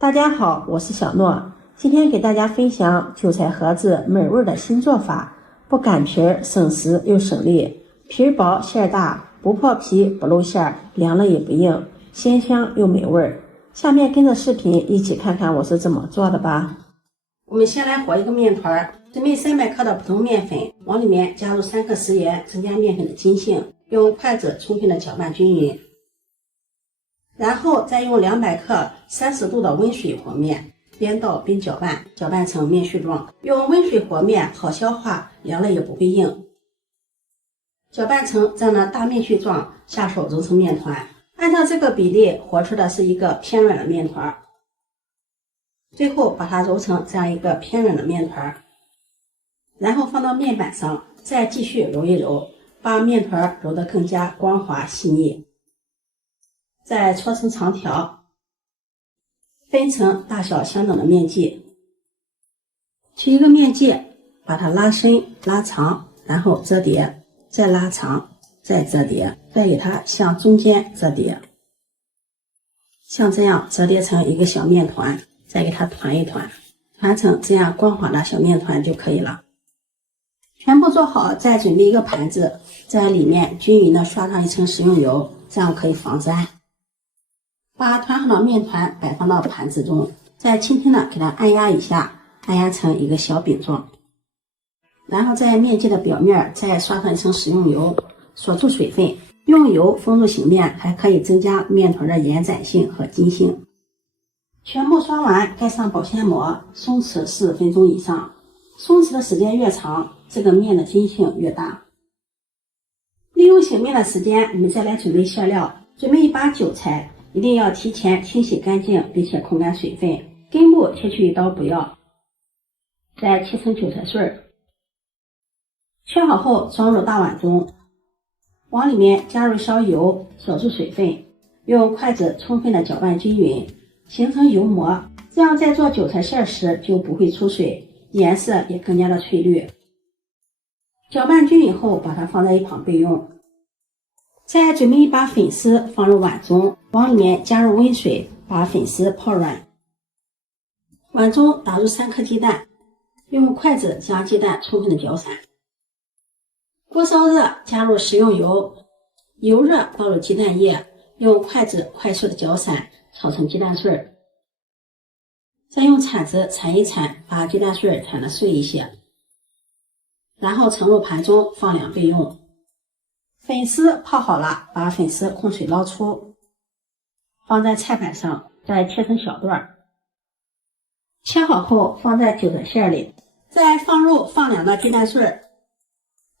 大家好，我是小诺，今天给大家分享韭菜盒子美味的新做法，不擀皮儿，省时又省力，皮儿薄馅大，不破皮不露馅，凉了也不硬，鲜香又美味。下面跟着视频一起看看我是怎么做的吧。我们先来和一个面团，准备300克的普通面粉，往里面加入3克食盐，增加面粉的筋性，用筷子充分的搅拌均匀。然后再用200克30度的温水和面，边倒边搅拌，搅拌成面絮状。用温水和面好消化，凉了也不会硬。搅拌成这样的大面絮状，下手揉成面团。按照这个比例和出的是一个偏软的面团。最后把它揉成这样一个偏软的面团，然后放到面板上，再继续揉一揉，把面团揉得更加光滑细腻。再搓成长条，分成大小相等的面剂。取一个面剂，把它拉伸拉长，然后折叠，再拉长，再折叠，再给它向中间折叠，像这样折叠成一个小面团，再给它团一团，团成这样光滑的小面团就可以了。全部做好，再准备一个盘子，在里面均匀的刷上一层食用油，这样可以防粘。把团好的面团摆放到盘子中，再轻轻的给它按压一下，按压成一个小饼状。然后在面剂的表面再刷上一层食用油，锁住水分，用油封住醒面，还可以增加面团的延展性和筋性。全部刷完，盖上保鲜膜，松弛40分钟以上。松弛的时间越长，这个面的筋性越大。利用醒面的时间，我们再来准备馅料。准备一把韭菜，一定要提前清洗干净，并且控干水分，根部切去1刀不要。再切成韭菜碎，切好后装入大碗中，往里面加入烧油，锁住水分，用筷子充分的搅拌均匀，形成油膜，这样在做韭菜馅时就不会出水，颜色也更加的翠绿。搅拌均匀后，把它放在一旁备用。再准备一把粉丝放入碗中，往里面加入温水，把粉丝泡软。碗中打入3颗鸡蛋，用筷子将鸡蛋充分的搅散。锅烧热，加入食用油，油热倒入鸡蛋液，用筷子快速的搅散，炒成鸡蛋碎。再用铲子铲一铲，把鸡蛋碎铲得碎一些，然后盛入盘中放凉备用。粉丝泡好了，把粉丝控水捞出，放在菜板上，再切成小段。切好后放在韭菜馅里，再放入放凉的鸡蛋碎。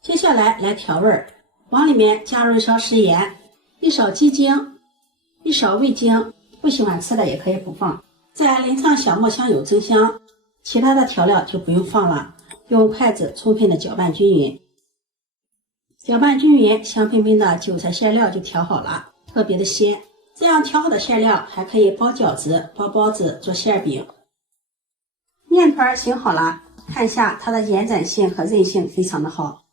接下来调味，往里面加入1勺食盐，1勺鸡精，1勺味精，不喜欢吃的也可以不放。再淋上小磨香油增香，其他的调料就不用放了，用筷子充分的搅拌均匀。搅拌均匀，香喷喷的韭菜馅料就调好了，特别的鲜。这样调好的馅料还可以包饺子、包包子、做馅饼。面团醒好了，看一下它的延展性和韧性非常的好。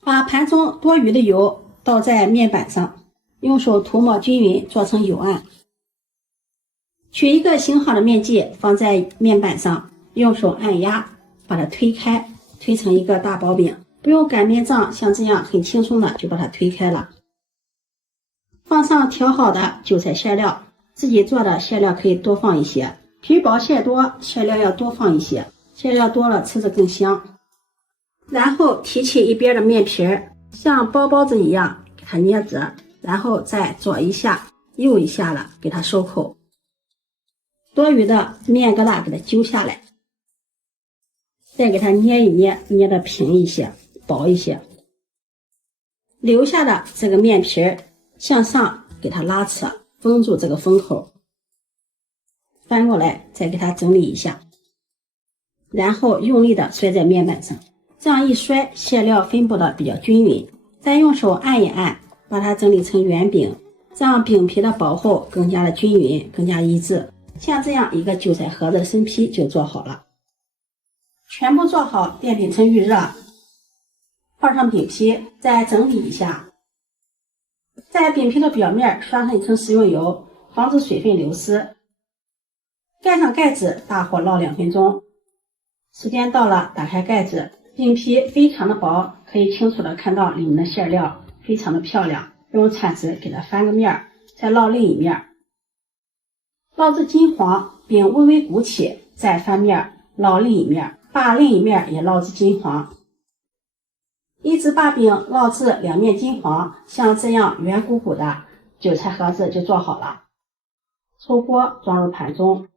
把盘中多余的油倒在面板上，用手涂抹均匀，做成油案。取一个醒好的面剂放在面板上，用手按压，把它推开，推成一个大薄饼。不用擀面杖，像这样很轻松的就把它推开了。放上调好的韭菜馅料，自己做的馅料可以多放一些，皮薄馅多，馅料要多放一些，馅料多了吃着更香。然后提起一边的面皮，像包包子一样给它捏直，然后再左一下右一下了给它收口，多余的面疙瘩给它揪下来，再给它捏一捏，捏得平一些薄一些，留下的这个面皮向上给它拉扯，封住这个封口，翻过来再给它整理一下，然后用力的摔在面板上，这样一摔，馅料分布的比较均匀，再用手按一按，把它整理成圆饼，这样饼皮的薄厚更加的均匀，更加一致。像这样一个韭菜盒子的生坯就做好了。全部做好，电饼铛预热，放上饼皮，再整理一下，在饼皮的表面刷上一层食用油，防止水分流失。盖上盖子，大火烙2分钟。时间到了，打开盖子，饼皮非常的薄，可以清楚的看到里面的馅料，非常的漂亮。用铲子给它翻个面，再烙另一面，烙至金黄，饼微微鼓起，再翻面，烙另一面，把另一面也烙至金黄。一直把饼烙至2面金黄，像这样圆鼓鼓的韭菜盒子就做好了。出锅装入盘中。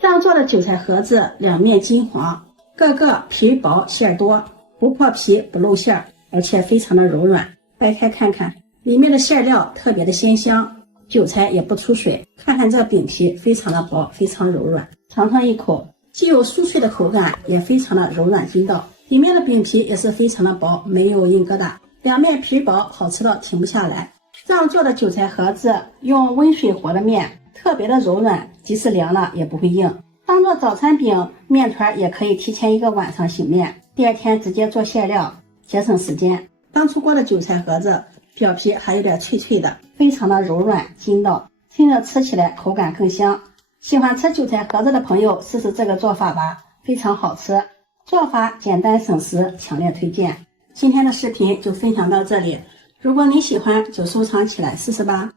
这样做的韭菜盒子2面金黄，个个皮薄馅多，不破皮不露馅，而且非常的柔软。掰开看看，里面的馅料特别的鲜香，韭菜也不出水。看看这饼皮非常的薄，非常柔软。尝上一口，既有酥脆的口感，也非常的柔软筋道。里面的饼皮也是非常的薄，没有硬疙瘩，2面皮薄，好吃到停不下来。这样做的韭菜盒子用温水和的面，特别的柔软，即使凉了也不会硬。当做早餐饼，面团也可以提前1个晚上醒面，第2天直接做馅料，节省时间。刚出锅的韭菜盒子表皮还有点脆脆的，非常的柔软筋道，听着吃起来口感更香。喜欢吃韭菜盒子的朋友试试这个做法吧，非常好吃，做法简单省时，强烈推荐。今天的视频就分享到这里，如果你喜欢就收藏起来试试吧。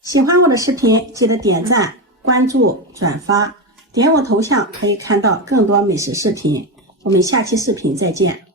喜欢我的视频记得点赞、关注、转发，点我头像可以看到更多美食视频。我们下期视频再见。